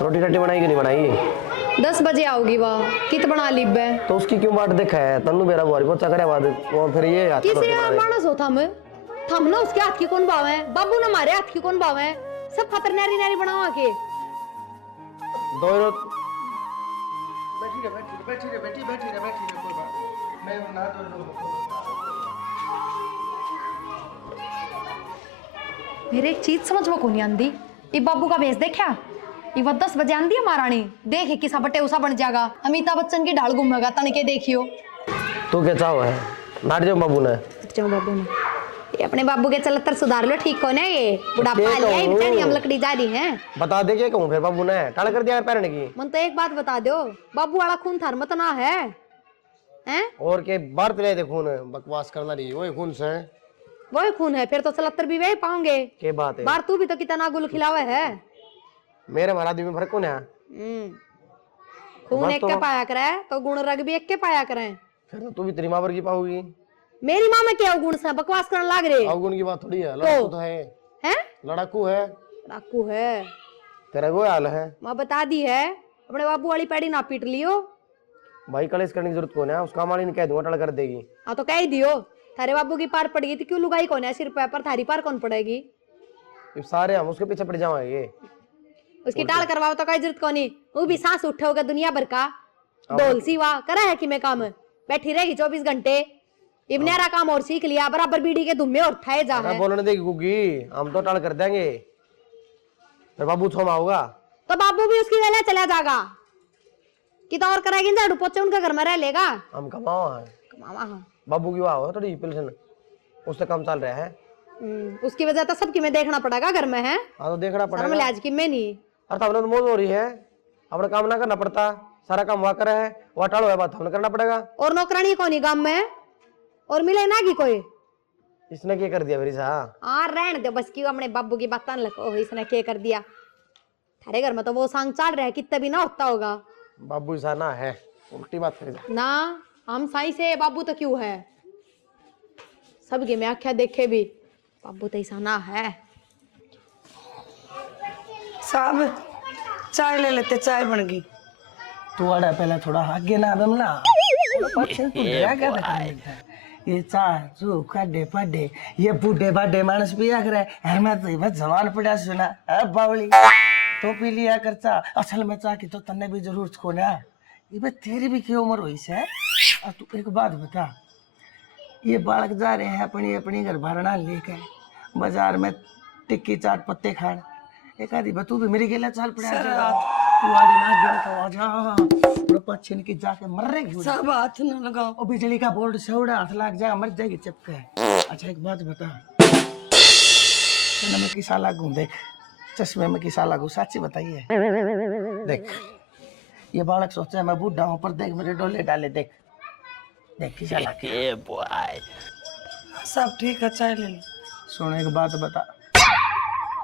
रोटी रट्टी बनाई कि नहीं बनाई? 10 बजे आओगी वह, कित बना लीब है तो उसकी क्यों बाट देखा है? तन्नू मेरा बुआरी पोचा करे बाद वो फिर ये हाथ किसी रोटी बना दे। मानस होता हम ना उसके हाथ की कौन बाव है, बाबू ना हमारे हाथ की कौन बाव है, सब खतर नारी नारी बनावा के दो बैठी रहे कोई बात मैं ना तो मेरे एक चीज समझ में कोनी आंदी। ये बाबू का भेस देखा, ये 10 बजे आंदी है महारानी, देखे किसा बटे उसा बन जाएगा, अमिताभ बच्चन की ढाल घूमेगा तनके देखियो। तू क्या चाहो है? नाट जाओ बाबू ने, बाबू ने ये अपने बाबू के चलतर सुधार लो, ठीक हो ना? ये बुढ़ापा लिया ही बेचारी, हम लकड़ी जा रही है। बता दे क्या कहूँ फिर बाबू ने टाल कर दिया पैरने की। मन तो एक बात बता दो, बाबू वाला खून थार मत ना है हैं? और के बार पिलाए थे खून, बकवास करना नहीं, वही खून से वही खून है, फिर तो 77 भी वही पाओगे। के बात है? बार तू भी तो कितना गुल खिलावे है। मेरे महाराज आदमी में फर्क कौन है? खून एक के पाया करे तो गुण रग भी एक के पाया करे। फिर तो तू भी तेरी माँ वर्गी पाओगी। मेरी माँ में क्या गुण से बकवास करने लाग रहे? अवगुण की बात थोड़ी है, लड़ाकू तो है। हैं? लड़ाकू है, लड़ाकू है, तेरा वो हाल है। माँ बता दी है, अपने बाबू वाली पैड़ी ना पीट लियो भाई, कलेश करने की जरूरत कौन है? उसका माली ने कह दूंगा टल कर देगी। हाँ तो कह ही दियो, थारे बाबू की पार पड़ेगी तो क्यों लुगाई कौन है सिर पे, पर थारी पार कौन पड़ेगी? सारे हम उसके पीछे पड़ जाएंगे। उसकी टाल करवाओ तो कोई जरूरत कोनी, वो भी सांस उठे होगा दुनिया भर का डोल सी वाह करा है कि मैं काम बैठी रहेगी 24 घंटे। इब्नेरा काम और सीख लिया, बराबर बीड़ी के धुम्मे और ठाए जा है। बोलने देगी गुग्गी, हम तो टाल कर देंगे, फिर बाबू छोमा होगा तो बाबू भी उसकी गले चला जाएगा कि तो और करेगी, झाड़ू पोछे उनके घर में रह लेगा। हम कमाओ है, कमावा हाँ। बाबू की वाह थोड़ी पेंशन उससे कम चल रहा है। उसकी वजह तो सबकी में देखना पड़ेगा घर में है। हाँ तो देखना पड़ेगा, शर्म लिहाज की में नहीं। और तब तो मौज हो रही है, अपना काम ना करना पड़ता, सारा काम वहाँ करे है, वहाँ टालो है, बात हमने करना पड़ेगा। और नौकरानी कौन ही गांव में और मिले ना की कोई? इसने क्या कर दिया मेरी सा? हाँ रहने दो बस, क्यों अपने बाबू की बात लगो, इसने क्या कर दिया? थारे घर में तो वो सांग चल रहा है, कितना भी ना होता होगा। बाबू ऐसा ना है, उल्टी बात करेगा ना हम साई से बाबू तो क्यों है, सबके में आख्या देखे भी बाबू तो ऐसा ना है। साहब चाय ले लेते, चाय बन गई। तू आड़ा पहले थोड़ा आगे ना बमला पछन तू क्या करता है? ये चाय जो काडे पाडे ये बूढ़े बाडे मानस पिया करे है, मैं तो बस जवान पड़ा सुना अब बावली तो पी लिया कर चा। असल में चा की तो तन्ने भी जरूरत को ना, ये बस तेरी भी क्या उम्र हुई है? और तू एक बात बता, ये बालक जा रहे हैं अपनी अपनी घर भरना लेकर बाजार में टिक्की चाट पत्ते खान, एक आधी बतू भी मेरी गेला चाल पड़ा तू आगे ना गिन तो आ जा पछिन की जाके मर रहेगी। सब हाथ न लगाओ, और बिजली का बोर्ड से उड़ा हाथ लग जाएगा मर जाएगी चपके। अच्छा एक बात बता, मैं किसा लागू देख, चश्मे में किसा लागू, साची बताइए। देख ये बालक सोचा है मैं बूढ़ा हूँ, पर देख मेरे डोले डाले, देख देख किसा लागू। सब ठीक है, चाय ले लो। सुन एक बात बता,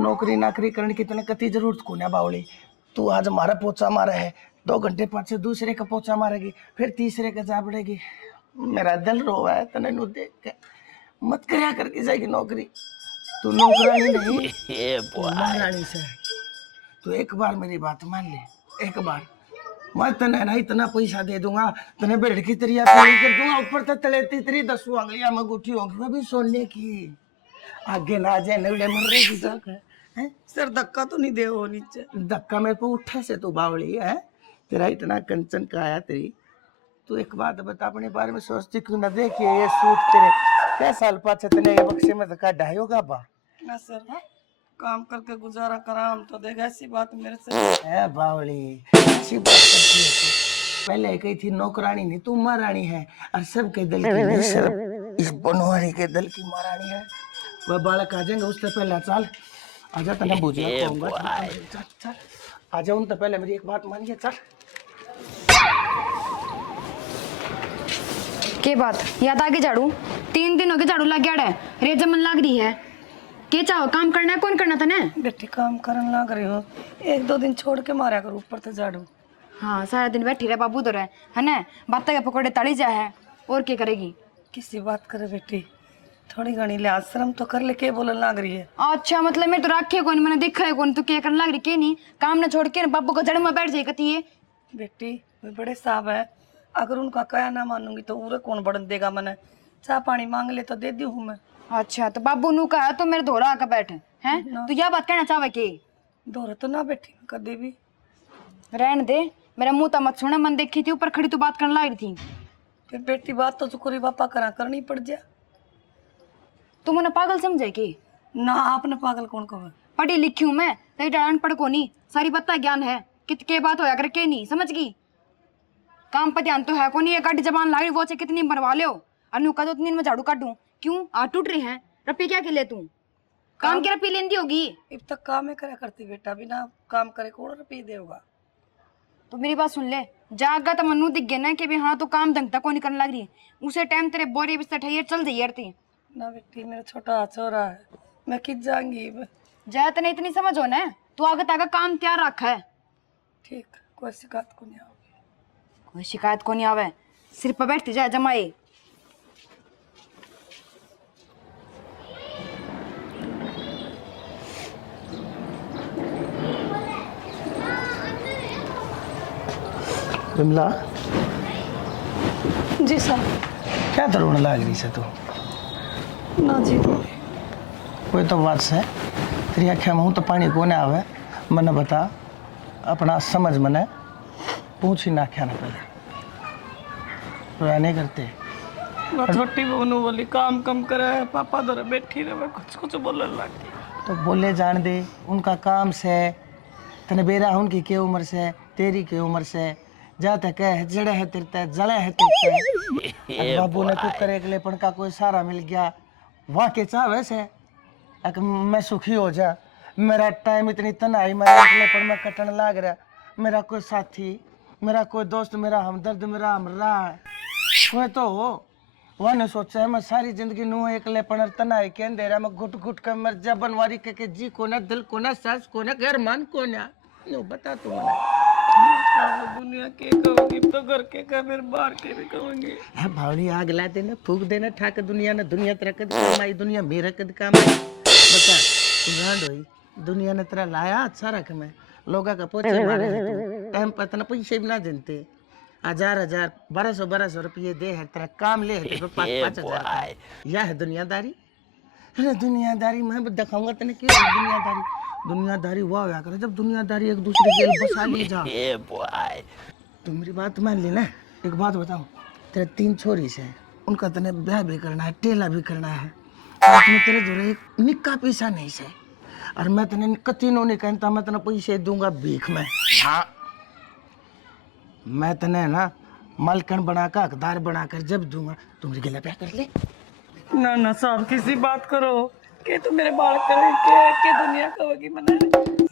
नौकरी नाकरी करने की तने कती जरूरत को ना बावली। तू आज हमारा पोचा मारा है, 2 घंटे पाछे दूसरे का पोचा मारेगी, फिर तीसरे का जा पड़ेगी। मेरा दिल रोवा है तने नु देख के, मत करया करके जाएगी नौकरी। तू नौकरानी नहीं तू महारानी से। तू एक बार मेरी बात मान ले, एक बार मैं तने ना इतना पैसा दे दूंगा, तने बेड़ की तरिया पूरी कर दूंगा, ऊपर तक तले तेरी 10 उंगलियां में गुठी होगी, वो भी सोने की। आगे ना जाए नवले मर रहेगी जाकर हैं। सर धक्का तो नहीं दे वो नीचे? धक्का मेरे को उठे से तू बावली है, तेरा इतना कंचन का आया तेरी। तू एक बात बता, अपने बारे में सोचती क्यों ना? देखिए ये सूट तेरे क्या साल पाछे तने ये बक्से में धक्का ढाई होगा बा ना सर है? काम करके गुजारा करा हम तो देगा, ऐसी बात मेरे से है बावली, ऐसी बात करती है तू। पहले कही थी नौकरानी नहीं तू महारानी है, और सबके दिल की नहीं, सिर्फ इस बनवारी के दिल की महारानी है। वह बालक आ जाएंगे उससे पहले चल आजा, तने बुझिया कहूंगा। चल चल आजा, उन तो पहले मेरी एक बात मानिए, चल। के बात याद आगे झाड़ू 3 दिन हो गए झाड़ू लग गया है, रेत जमन लग रही है। के चाहो काम करना है, कौन करना था ने? बेटी काम करन लग रही हो, 1-2 दिन छोड़ के मारा करो ऊपर से झाड़ू। हाँ सारा दिन बैठी रहे बाबू तो रहे है ना, बात के पकौड़े तड़ी जा है, और क्या करेगी? किसी बात करे बेटी, थोड़ी घनी लिहाज शर्म तो कर ले, के बोलने लग रही है। अच्छा मतलब मैं तो राखे कौन, मैंने देखा है कौन, तो क्या करने लग रही के नहीं, काम ना छोड़ के बाबू को जड़ में बैठ जाए कती है। बेटी वे बड़े साहब है, अगर उनका कया ना मानूंगी तो उरे कौन बढ़न देगा। मैंने चाह पानी मांग ले तो दे दी हूँ मैं। अच्छा तो बाबू नु कहा तो मेरे धोरा आकर बैठे हैं, तो यह बात कहना चाहे के दौरे तो ना बैठी कदे भी। रहने दे, मेरा मुंह तो मत सुना, मन देखी थी ऊपर खड़ी तो बात करने लग रही थी। फिर बेटी बात तो चुकोरी बापा करा करनी पड़ जा। तुम उन्हें पागल समझे की? ना आपने पागल कौन कहा? पढ़ी लिखी हूँ मैं, तेरी अनपढ़ को नहीं, सारी बत्ता ज्ञान है, कित के बात होया कर के नहीं समझ गई। काम पर ध्यान तो है को नहीं, ये गाड़ी जबान ला रही वो से कितनी बनवा लो, अनु का तो इतनी में झाड़ू काटूं क्यों, आ टूट रही है रपी क्या के ले तू, काम की रपी लेंदी होगी। अब तक काम ही करा करती बेटा, बिना काम करे कौन रुपये देगा। तो मेरी बात सुन ले, जागा तो मनु दिख गया ना कि भी हाँ तो काम ढंग तक को नहीं करने लग रही, उसे टाइम तेरे बोरे बिस्तर ठहिए चल जाइए यार। ना बेटी मेरा छोटा छोरा है, मैं किस जाऊंगी। जाए तो नहीं इतनी समझ हो ना, तू आगे तक काम तैयार रखा है। ठीक, कोई शिकायत को नहीं आवे। कोई शिकायत को नहीं आवे, सिर पर बैठती जाए जमाए। विमला जी साहब। क्या तरुण लाग रही से तू? ना जी कोई तो बात से तेरी आख्या में हूँ तो पानी को आवे, मने बता अपना समझ मने पूछ ही ना आख्या ना पहले रोया नहीं करते। मैं छोटी बहनों वाली काम कम करे है, पापा दर बैठी रहे, मैं कुछ कुछ बोलने लगी। तो बोले जान दे, उनका काम से तने बेरा उनकी के उम्र से तेरी के उम्र से जाते कह जड़े है तिरते जले है तिरते। बाबू ने कुछ करे लेपन का कोई सहारा मिल गया वाह के चाह वैसे मैं सुखी हो जा। मेरा टाइम इतनी तनाई मेरा लेपन में कटन लाग रहा, मेरा कोई साथी मेरा कोई दोस्त मेरा हमदर्द मेरा हमरा कोई तो हो। वह ने सोचा है मैं सारी जिंदगी नू एक लेपन तनाई के अंधेरा में घुट घुट कर मर जा बनवारी के जी को ना दिल को ना सांस को ना घर मान को ना बता तू दुनिया के कहूंगी तो घर के कह फिर बाहर के भी कहूंगी। भावनी आग ला देना फूक देना ठाक दुनिया ने दुनिया तेरा कद कमाई दुनिया मेरा कद कमाई बता तू गांड होई दुनिया ने तेरा लाया अच्छा रख मैं लोगा का पोचे मारे है टाइम पता ना पैसे भी ना देते 1000 1200 रुपये दे है तेरा काम ले है 5,000 यह है दुनियादारी। अरे दुनियादारी मैं दिखाऊंगा तेने क्यों दुनियादारी वाह होया करे जब दुनियादारी एक दूसरे के बसा ले जा। तो मेरी बात मान ली ना, एक बात बताऊं तेरे 3 छोरी से उनका तने ब्याह भी करना है टेला भी करना है और तुम्हें तेरे जोरे एक निक्का पैसा नहीं से और मैं तने कतीनों नहीं कहता मैं तने पैसे दूंगा भीख में। हाँ मैं तने ना मालकन बनाकर हकदार बनाकर जब दूंगा तुम मेरे गिला ब्याह कर ले। ना ना साहब किसी बात करो के तो मेरे बाल करे के दुनिया कहोगी मना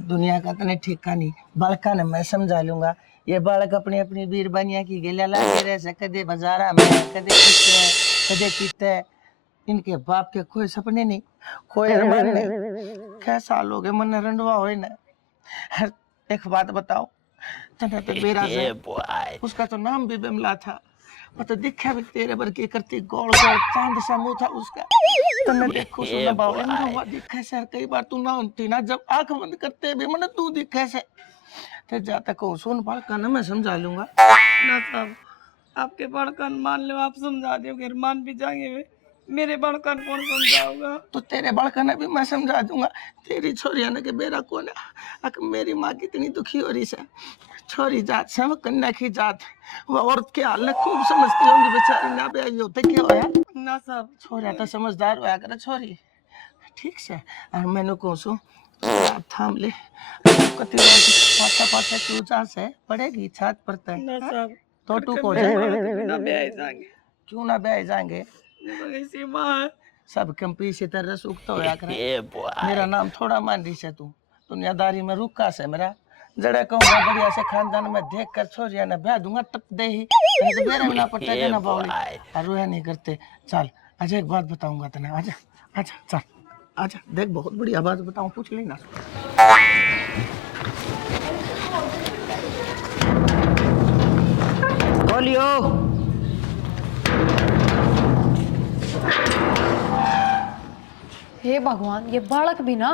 दुनिया का तने ठेका नहीं बालका ने मैं समझा लूंगा। ये बालक अपनी अपनी बीरबानिया की गेला लागे रहे से कदे बाजारा में कदे किते इनके बाप के कोई सपने नहीं कोई अरमान नहीं कैसा लोग है मन रंडवा हो ना। एक बात बताओ तने तो मेरा से उसका तो नाम भी बिमला था वो तो दिखा भी तेरे बर के करती गोल गोल चांद सा मुंह था उसका तने देखो सुना बावले में हुआ दिखा सर कई बार तू ना होती ना जब आंख बंद करते भी मन तू दिखा से ते जाता को सुन बाल का ना मैं समझा लूंगा। ना साहब आपके बड़कन मान लो आप समझा दोगे मान भी जाएंगे वे मेरे बड़कन कौन समझाऊंगा। तो तेरे बड़कन भी मैं समझा दूंगा। तेरी छोरिया ने के बेरा कौन है मेरी माँ कितनी दुखी हो रही है छोरी जात से कन्या की जात वो औरत के हाल खूब समझती होंगी बेचारी ना भी आई होते क्या होया ना साहब छोरिया तो समझदार होया करे छोरी ठीक से और मैंने कहो सु थाम ले कति पाछा क्यों जा से पड़ेगी छात पर तय ना साहब तो तू को जाए ना ब्याह जाएंगे क्यों ना ब्याह जाएंगे ऐसी माँ है सब कंपी से तरह सूखता होया करे मेरा नाम थोड़ा मान रही से तू दुनियादारी में रुका से मेरा जड़े कहूँगा बढ़िया से खानदान में देख कर छोरिया ने ब्याह दूंगा टप दे ही तो बेरे में ना पड़ता है ना बावली और रोया नहीं करते। चल आज एक बात बताऊंगा तने आजा आजा चल आजा देख बहुत बढ़िया बात बताऊं पूछ लेना। बोलियो हे भगवान, ये बालक भी ना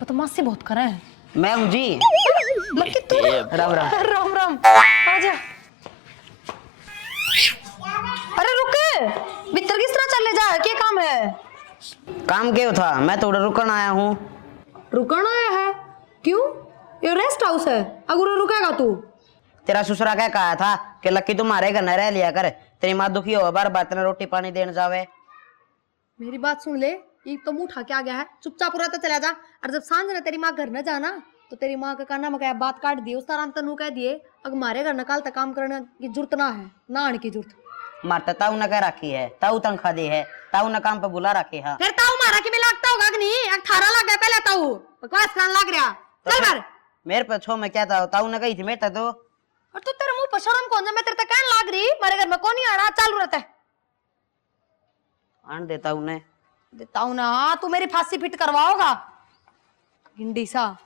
बदमाशी बहुत करे हैं। मैं हूँ जी। लकी तू? राम राम। राम राम, आजा। अरे रुक, भीतर किस तरह चले जा, क्या काम है? काम क्यों था, मैं तो उधर रुकन आया हूँ। रुकना आया है? क्यों? ये रेस्ट हाउस है, अगर रुकेगा तू? तेरा ससुरा क्या कहा था कि लक्की तुम्हारे घर न रह लिया कर, तेरी माँ दुखी हो बार बार तेने रोटी पानी देने जावे। मेरी बात सुन ले, ये तो मुंह उठा के आ गया है, चुपचाप पूरा तो चला जा। और जब सांझ ने तेरी माँ घर न जाना तो तेरी माँ का काना में बात काट दी, उस तरह तनु कह दिए अगर हमारे घर नकाल तक काम करने की जरूरत ना है, ना आने की जरूरत। मारता ताऊ न कह रखी है, ताऊ तनख्वाह दी है, ताऊ न काम पे बुला रखी है। फिर ताऊ मारा कि मैं लगता होगा कि नहीं, 18 लग गया पहले ताऊ, बकवास करने लग रहा। चल मार। मेरे पे छो में क्या था, ताऊ ने कही थी मेरे तो। और तू तेरे मुंह पर शर्म कौन सा, मैं तेरे तक कहने लग रही मेरे घर में कौन नहीं आना, चालू रहता है। आन देता हूँ ने देता हूँ ना, तू मेरी फांसी फिट करवाओगा गिंडी सा।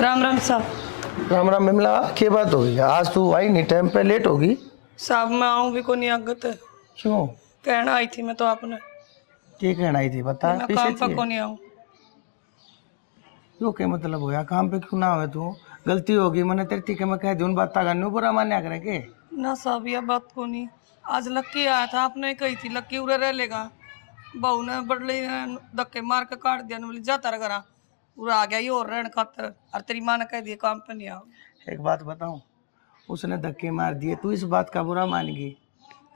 राम राम साहब। राम राम बिमला, क्या बात होगी? आज तू आई नहीं, टाइम पे लेट होगी। साहब मैं आऊँ भी को नहीं आगत है। क्यों? कहना आई थी मैं तो आपने, क्या कहना आई थी बता। मैं काम पर को नहीं आऊँ। यो क्या मतलब होया, काम पे क्यों ना आवे तू? गलती होगी मैंने तेरी के मैं कह दी उन बात का बुरा मान्या करे के ना साहब यह बात को नहीं। आज लक्की आया था, आपने कही थी लक्की उरे रह लेगा, बहू ने बड़ले धक्के मार के काट दिया, बोली जाता रह करा पूरा आ गया ये और रहने खातर, और तेरी माँ ने कह दिया काम पे नहीं आओ। एक बात बताऊं, उसने धक्के मार दिए, तू इस बात का बुरा मान गई?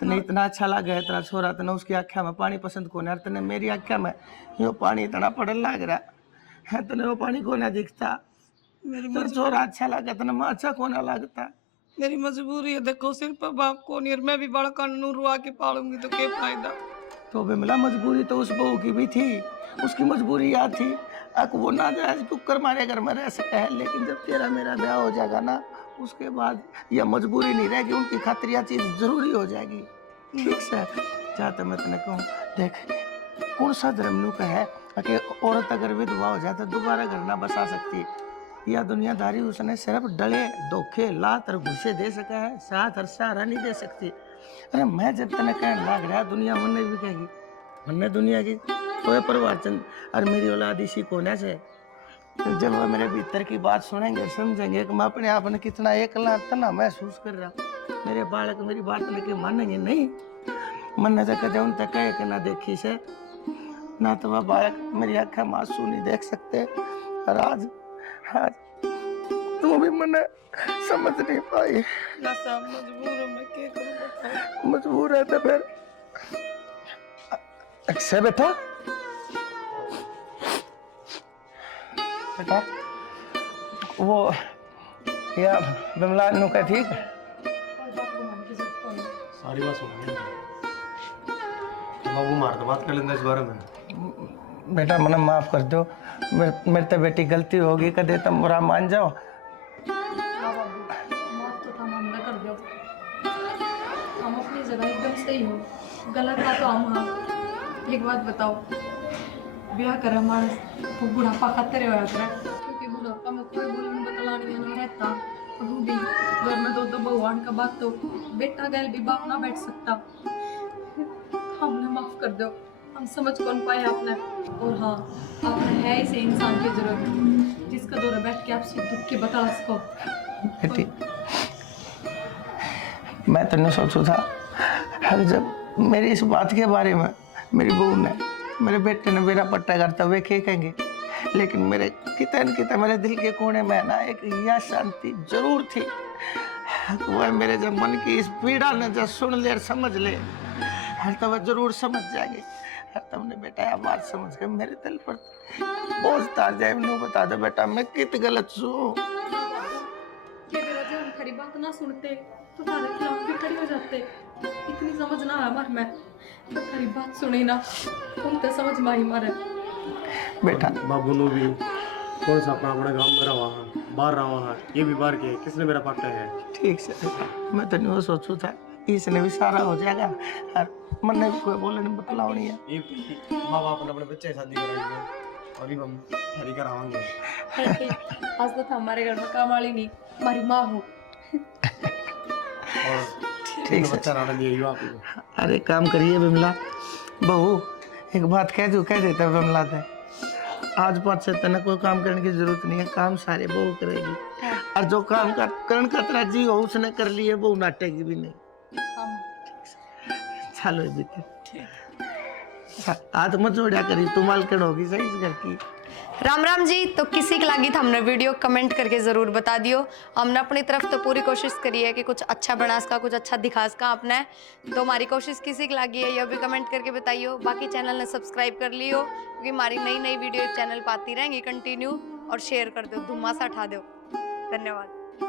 तने इतना अच्छा लगा है तेरा छोरा, तने उसकी आख्या में पानी पसंद को नहीं, तने मेरी आख्या में यो पानी इतना पड़न लग रहा है, तने वो पानी को ना दिखता। मेरी छोरा अच्छा लगा, तने माँ अच्छा को ना लगता। मेरी मजबूरी है, देखो सिर पर बाप को नहीं, और मैं भी बड़ा कानून रुआ के पालूंगी तो क्या फायदा। तो बिमला मजबूरी तो उस बहू की भी थी, उसकी मजबूरी याद थी। अक वो ना जायज कुकर मारे घर में रह सका है, लेकिन जब तेरा मेरा ब्याह हो जाएगा ना, उसके बाद यह मजबूरी नहीं रहेगी, उनकी खातिर यह चीज़ जरूरी हो जाएगी। ठीक से चाहते मैं तेने कहूँ, देख कौन सा धर्म नू का है कि औरत अगर विधवा हो जाए तो दोबारा घर ना बसा सकती। यह दुनियादारी उसने सिर्फ डले धोखे लात और घुसे दे सका है, साथ और सहारा नहीं दे सकती। अरे मैं जब तेने कहने लग रहा, दुनिया मन भी कहेगी, मन दुनिया की तो परिवार चंद और मेरी औलाद इसी कोने से। जब वह मेरे भीतर की बात सुनेंगे समझेंगे कि मैं अपने आप में कितना एकला तना महसूस कर रहा, मेरे बालक मेरी बात लेके मानेंगे नहीं। मन न कदे उन तक कहे कि ना देखी से ना तो वह बालक मेरी आँखें मासूम नहीं देख सकते। और आज आज तू भी मन समझ नहीं पाई। ना साहब मजबूर हूँ मैं, क्या करूँ बताओ। मजबूर है तो फिर से बेटा बेटा वो या बिमला नु का ठीक सारी बात सुन बाबू मार तो बात कर लेंगे इस बारे में। बेटा मना माफ कर दो, मेरे तो बेटी गलती होगी, कदे तुम बुरा मान जाओ। माफ तो हम ना कर दो, हम अपनी जगह एकदम सही हो, गलत बात तो हम। हाँ एक बात बताओ, ब्याह कर हमारा बुढ़ापा खातिर हो जाता है, क्योंकि बुढ़ापा में कोई बोलने बतलाने ना रहता, रूढ़ी घर में दो भगवान का बात तो बेटा गैल भी बाप ना बैठ सकता। हमने माफ कर दो, हम समझ कौन पाए आपने। और हाँ आपने है ऐसे इंसान की जरूरत जिसका दौरा बैठ के आपसे दुख के बता सको। बेटी मैं तो नहीं सोचू था, हर जब मेरी इस बात के बारे में मेरी बहू ने मेरे बेटे ने मेरा पट्टा करता हुए क्या कहेंगे, लेकिन मेरे कितने मेरे दिल के कोने में ना एक यह शांति जरूर थी। वह मेरे जब मन की इस पीड़ा ने जब सुन ले और समझ ले, हर तो वह जरूर समझ जाएगी। हर तुमने बेटा यह बात समझ के मेरे दिल पर बोझ तार जाए, नू बता दो बेटा मैं कित गलत हूँ। हम खरी बात ना सुनते तो तुम्हारे खिलाफ भी खड़ी हो जाते, इतनी समझ ना है हमारे में, तो खरी बात सुनी ना तुम तो समझ में ही मारे। बेटा बाबू नो भी कौन सा अपना अपने गांव में रहा है, बाहर रहा है, ये भी बाहर के किसने मेरा पट्टा है। ठीक से मैं तो नहीं सोचू था इसने भी सारा हो जाएगा, और मन ने भी कोई बोलने नहीं बतलाओ नहीं है। ये माँ बाप ने अपने बच्चे की शादी कराई और हम हरी करावांगे। आज तो हमारे घर में काम वाली नहीं, हमारी माँ हो। और ठीक तो है। बच्चा राड़ा दिया आप अरे काम करिए बिमला बहू, एक बात कह देता है बिमला से, आज पाँच से तना कोई काम करने की जरूरत नहीं है, काम सारे बहू करेगी। और जो काम का करण खतरा जी हो उसने कर लिए, बहू नाटेगी भी नहीं। चलो बेटे, हाथ मत जोड़ा करी, तू मालकिन होगी सही इस घर की। राम राम जी। तो किसी की लगी था हमने वीडियो कमेंट करके जरूर बता दियो। हमने अपनी तरफ तो पूरी कोशिश करी है कि कुछ अच्छा बना इसका, कुछ अच्छा दिखा इसका आपने। तो हमारी कोशिश किसी की लगी है यह भी कमेंट करके बताइयो। बाकी चैनल ने सब्सक्राइब कर लियो, क्योंकि हमारी नई नई वीडियो चैनल पाती रहेंगी कंटिन्यू। और शेयर कर दो, धुम्मासा उठा दो। धन्यवाद।